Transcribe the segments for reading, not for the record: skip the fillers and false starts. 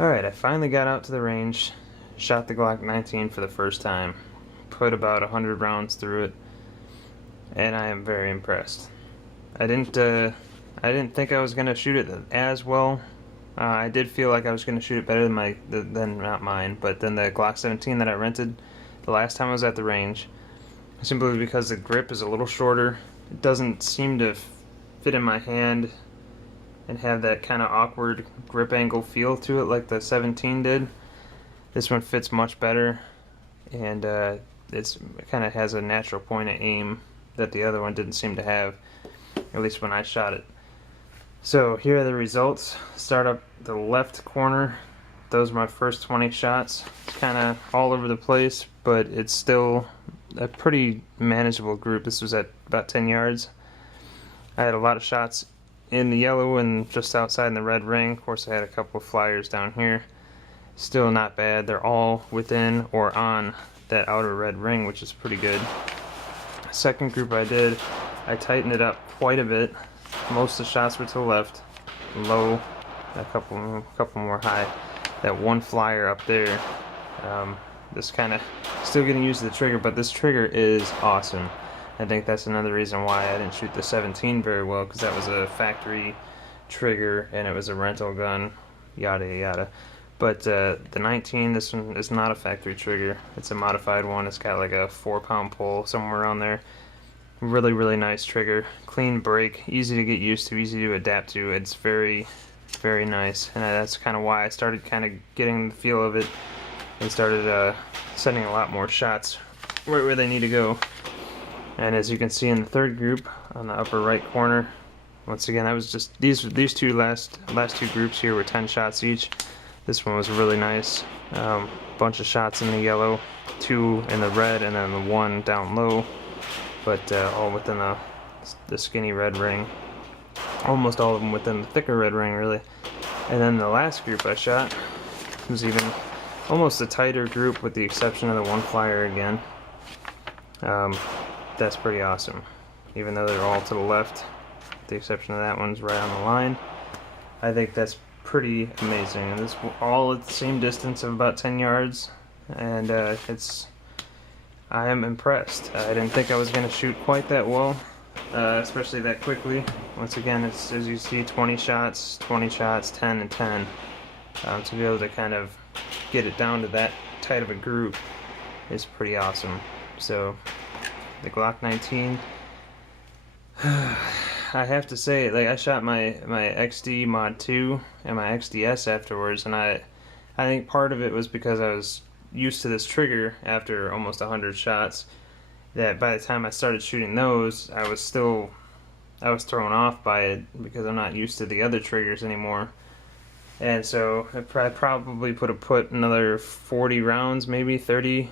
Alright, I finally got out to the range, shot the Glock 19 for the first time, put about 100 rounds through it, and I am very impressed. I didn't think I was gonna shoot it as well. I did feel like I was gonna shoot it better than not mine, but then the Glock 17 that I rented the last time I was at the range, simply because the grip is a little shorter, it doesn't seem to fit in my hand and have that kind of awkward grip angle feel to it like the 17 did. This one fits much better, and it kind of has a natural point of aim that the other one didn't seem to have, at least when I shot it. So here are the results. Start up the left corner. Those are my first 20 shots. It's kind of all over the place, but it's still a pretty manageable group. This was at about 10 yards. I had a lot of shots in the yellow and just outside in the red ring. Of course, I had a couple of flyers down here. Still not bad. They're all within or on that outer red ring, which is pretty good. Second group I did, I tightened it up quite a bit. Most of the shots were to the left, low, a couple more high. That one flyer up there, this kind of still getting used to the trigger, but this trigger is awesome. I think that's another reason why I didn't shoot the 17 very well, because that was a factory trigger and it was a rental gun, yada yada. But the 19, this one is not a factory trigger. It's a modified one. It's got like a 4-pound pull somewhere around there. Really, really nice trigger. Clean break, easy to get used to, easy to adapt to. It's very, very nice. And that's kind of why I started kind of getting the feel of it and started sending a lot more shots right where they need to go. And as you can see in the third group on the upper right corner, once again, that was just these two last two groups here were 10 shots each. This one was really nice. Bunch of shots in the yellow, 2 in the red, and then the 1 down low, but all within the skinny red ring. Almost all of them within the thicker red ring, really. And then the last group I shot was even almost a tighter group, with the exception of the one flyer again. That's pretty awesome. Even though they're all to the left, with the exception of that one's right on the line. I think that's pretty amazing, and this all at the same distance of about 10 yards, and I am impressed. I didn't think I was going to shoot quite that well, especially that quickly. Once again, it's, as you see, 20 shots, 10 and 10. To be able to kind of get it down to that tight of a group is pretty awesome. So the Glock 19, I have to say, like, I shot my XD Mod 2 and my XDS afterwards, and I think part of it was because I was used to this trigger after almost 100 shots, that by the time I started shooting those, I was thrown off by it because I'm not used to the other triggers anymore. And so I probably put another 40 rounds, maybe 30,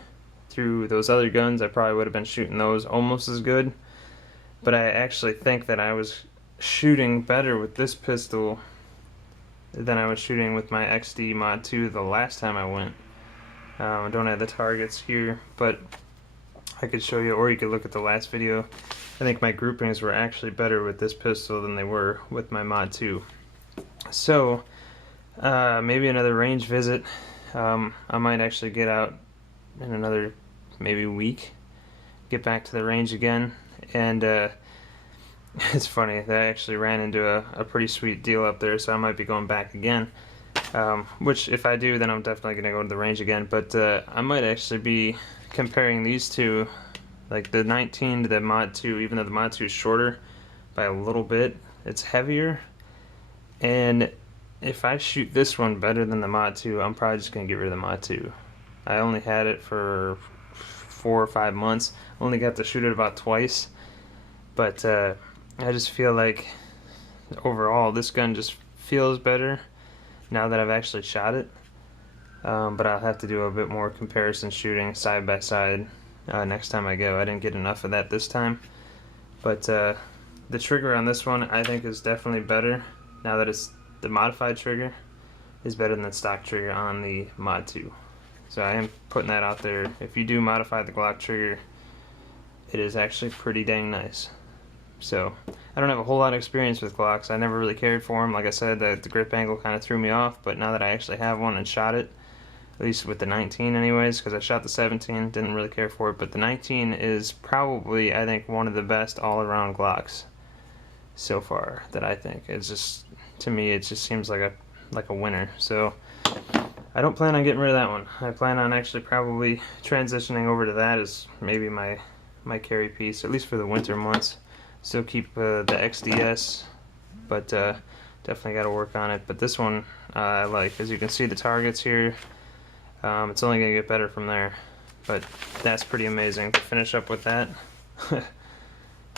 through those other guns. I probably would have been shooting those almost as good. But I actually think that I was shooting better with this pistol than I was shooting with my XD Mod 2 the last time I went. I don't have the targets here, but I could show you, or you could look at the last video. I think my groupings were actually better with this pistol than they were with my Mod 2. So, maybe another range visit. I might actually get out in another maybe week, get back to the range again, and it's funny that I actually ran into a pretty sweet deal up there, so I might be going back again, which if I do, then I'm definitely going to go to the range again. But I might actually be comparing these two, like the 19 to the Mod 2. Even though the Mod 2 is shorter by a little bit, it's heavier, and if I shoot this one better than the Mod 2, I'm probably just going to get rid of the Mod 2. I only had it for 4 or 5 months, only got to shoot it about twice, but I just feel like overall this gun just feels better now that I've actually shot it. But I'll have to do a bit more comparison shooting side by side next time I go. I didn't get enough of that this time, but the trigger on this one I think is definitely better. Now that it's the modified trigger is better than the stock trigger on the Mod 2. So I am putting that out there. If you do modify the Glock trigger, it is actually pretty dang nice. So I don't have a whole lot of experience with Glocks. I never really cared for them. Like I said, the grip angle kind of threw me off, but now that I actually have one and shot it, at least with the 19 anyways, because I shot the 17, didn't really care for it, but the 19 is probably, I think, one of the best all-around Glocks so far that I think. It's just, to me, it just seems like a winner. So I don't plan on getting rid of that one. I plan on actually probably transitioning over to that as maybe my carry piece, at least for the winter months. Still keep the XDS, but definitely got to work on it. But this one I like. As you can see, the targets here, it's only going to get better from there. But that's pretty amazing. To finish up with that, man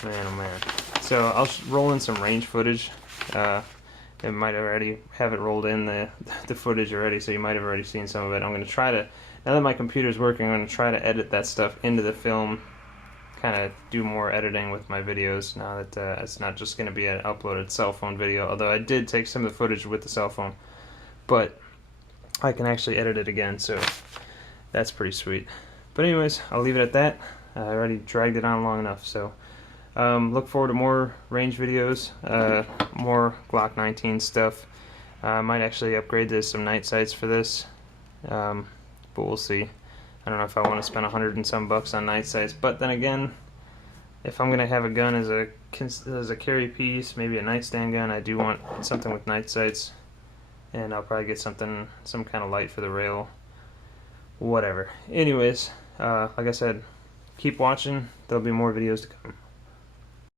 oh man. So I'll roll in some range footage. It might already have it rolled in the footage already, so you might have already seen some of it. I'm going to try to, now that my computer's working, I'm going to try to edit that stuff into the film, kind of do more editing with my videos now that it's not just going to be an uploaded cell phone video, although I did take some of the footage with the cell phone, but I can actually edit it again, so that's pretty sweet. But anyways, I'll leave it at that. I already dragged it on long enough, so look forward to more range videos, more Glock 19 stuff. I might actually upgrade to some night sights for this, but we'll see. I don't know if I want to spend $100 and some bucks on night sights, but then again, if I'm gonna have a gun as a carry piece, maybe a nightstand gun, I do want something with night sights, and I'll probably get some kind of light for the rail, whatever. Anyways, like I said, keep watching. There'll be more videos to come.